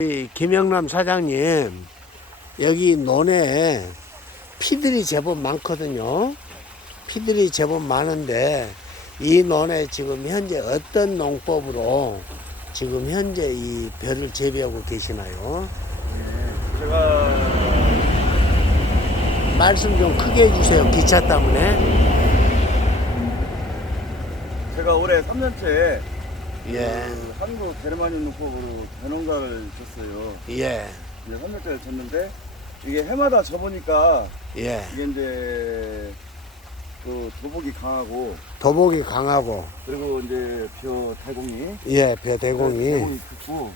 이 김영남 사장님 여기 논에 피들이 제법 많거든요. 피들이 제법 많은데 이 논에 지금 현재 어떤 농법으로 지금 현재 이 벼를 재배하고 계시나요? 제가 말씀 좀 크게 해주세요. 기차 때문에. 제가 올해 3년째 예, 그 한국 게르마늄 농법으로 대농가를 졌어요. 예, 이제 3년째 졌는데 이게 해마다 져보니까 예. 이게 이제 그 도복이 강하고 도복이 강하고, 그리고 이제 벼 대공이 예, 벼 대공이, 대공이 크고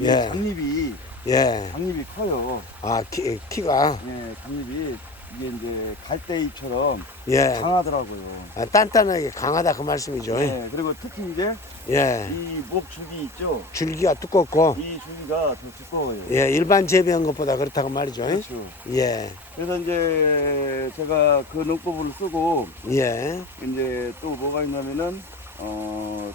이 예. 장립이 예. 장립이 커요. 아, 키, 키가, 예, 장립이 이게 이제 갈대잎처럼 예. 강하더라고요. 아, 단단하게 강하다 그 말씀이죠. 예, 그리고 특히 이제 예. 이 목 줄기 있죠. 줄기가 두껍고, 이 줄기가 더 두꺼워요. 예, 일반 재배한 것보다 그렇다고 말이죠. 그렇죠. 예, 그래서 이제 제가 그 농법을 쓰고 예, 이제 또 뭐가 있냐면은 어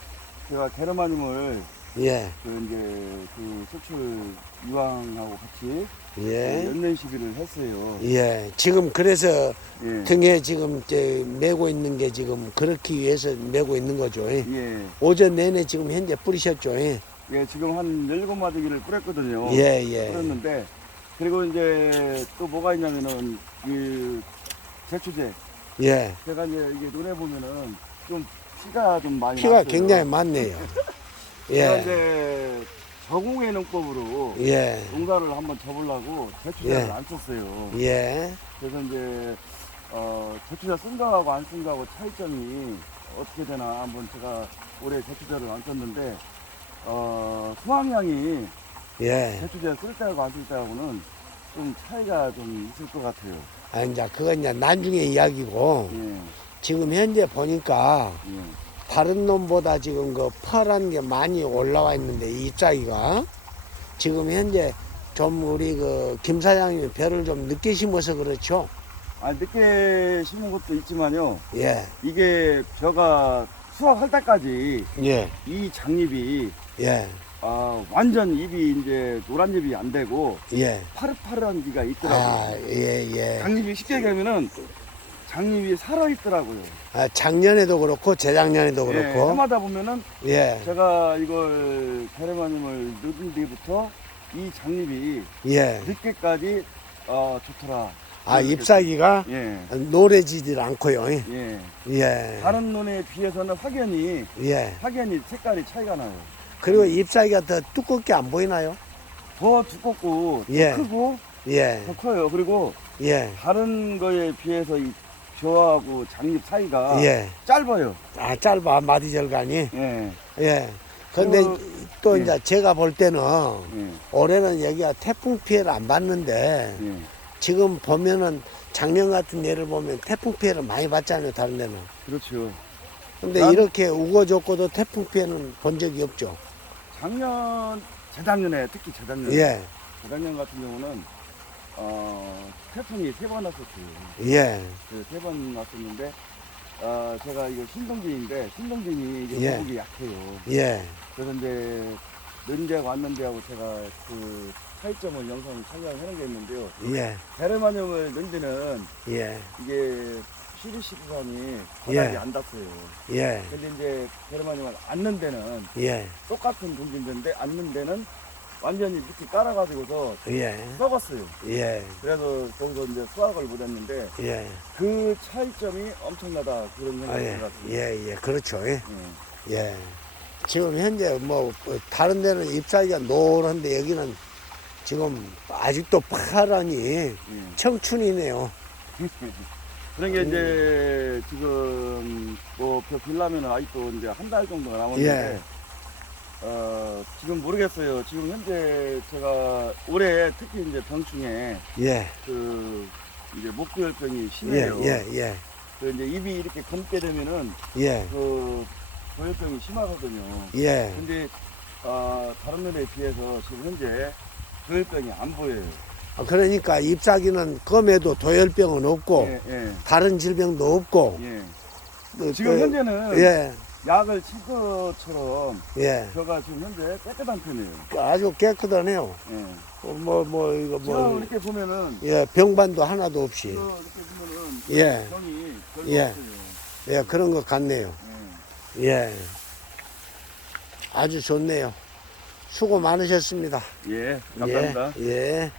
제가 게르마늄을 예, 그 이제 그 수출 유황하고 같이 예, 연면 시비를 했어요. 예. 지금 그래서 예. 등에 지금 이제 메고 있는 게 지금 그렇기 위해서 메고 있는 거죠. 예. 오전 내내 지금 현재 뿌리셨죠. 예, 예, 지금 한 17마디기를 뿌렸거든요. 예, 뿌렸는데 그리고 이제 또 뭐가 있냐면은 그 제초제 예. 제가 이제 이게 눈에 보면은 좀 피가 좀 많이 피가 났어요. 굉장히 많네요. 제가 예, 이제 저공해 농법으로 예, 농가를 한번 접으려고 제초제를 예. 안 썼어요. 예, 그래서 이제 어, 제초제 쓴 거하고 안 쓴 거하고 차이점이 어떻게 되나 한번 제가 올해 제초제를 안 썼는데 어, 수확량이 예. 제초제 쓸 때하고 안 쓸 때하고는 좀 차이가 좀 있을 것 같아요. 아, 이제 그건 이제 나중에 이야기고 예, 지금 현재 보니까 예. 다른 놈보다 지금 그 펄한 게 많이 올라와 있는데 이 잎사귀가 지금 현재 좀 우리 그 김 사장님이 벼를 좀 늦게 심어서 그렇죠. 아, 늦게 심은 것도 있지만요. 예, 이게 벼가 수확할 때까지 예, 이 장립이 예, 아, 완전 잎이 이제 노란 잎이 안 되고 예. 파릇파릇한 기가 있더라고요. 아, 예, 예. 장립이 쉽게 얘기하면은 장립이 살아있더라고요. 아, 작년에도 그렇고 재작년에도 예, 그렇고. 해마다 보면은 예, 제가 이걸 게르마늄을 넣은 뒤부터 이 장립이 예. 늦게까지 어, 좋더라. 아, 잎사귀가 예, 노래지질 않고요. 예. 예, 다른 논에 비해서는 확연히 예. 확연히 색깔이 차이가 나요. 그리고 잎사귀가 더 두껍게 안 보이나요? 더 두껍고 더 예. 크고 예, 더 커요. 그리고 예, 다른 거에 비해서 이 벼하고 장립 사이가 예. 짧아요. 아, 짧아, 마디 절간이. 예. 예. 근데 그리고- 또 예. 이제 제가 볼 때는 예. 올해는 여기가 태풍 피해를 안 받는데 예. 지금 보면은 작년 같은 예를 보면 태풍 피해를 많이 받잖아요, 다른 데는. 그렇죠. 근데 난- 이렇게 우거졌고도 태풍 피해는 본 적이 없죠. 작년, 재작년에 특히 재작년에 예, 재작년 같은 경우는 어, 태풍이 세 번 왔었어요. 예, 세번 왔었는데 어, 제가 이거 신동진인데 신동진이 이게 예. 거북이 약해요. 예, 그래서 이제 는데하고 왔는데하고 제가 그 차이점을 영상을 해놓은 게 있는데요. 예, 베르마늄을 넣은 데는 예, 이게 시리시리산이 바닥이 예. 안 닿았어요. 예, 근데 이제 베르마늄을 안는 데는 예, 똑같은 공진인데 안는 데는 완전히 밑에 깔아가지고서 예, 썩었어요. 예, 그래서 거기서 이제 수확을 못했는데 예, 그 차이점이 엄청나다 그런 아, 생각이 예, 들었습니다. 예, 예, 그렇죠. 예. 예. 예. 지금 현재 뭐 어, 다른 데는 잎사귀가 노란데 여기는 지금 아직도 파란이 예. 청춘이네요. 그런 게 이제 지금 뭐벼 빌라면 아직도 이제 한 달 정도가 남았는데 예. 어 지금 모르겠어요. 지금 현재 제가 올해 특히 이제 병충해 예, 그 이제 목구열병이 예, 심해요. 예, 예, 그 이제 입이 이렇게 검게 되면은 예, 그 고열병이 심하거든요. 예, 근데 어, 다른 면에 비해서 지금 현재 고열병이 안 보여요. 아, 그러니까 잎사귀는 검에도 도열병은 없고 예, 예, 다른 질병도 없고 예. 그, 지금 그, 현재는 예, 약을 친 것처럼 예. 벼가 지금 현재 깨끗한 편이에요. 아주 깨끗하네요. 예. 뭐, 뭐, 이거 지금 뭐, 이렇게 보면은 예, 병반도 하나도 없이. 이거 이렇게 보면은 예. 병이 별로 예. 없어요. 예, 그런 것 같네요. 예. 예. 아주 좋네요. 수고 많으셨습니다. 예, 감사합니다. 예. 예.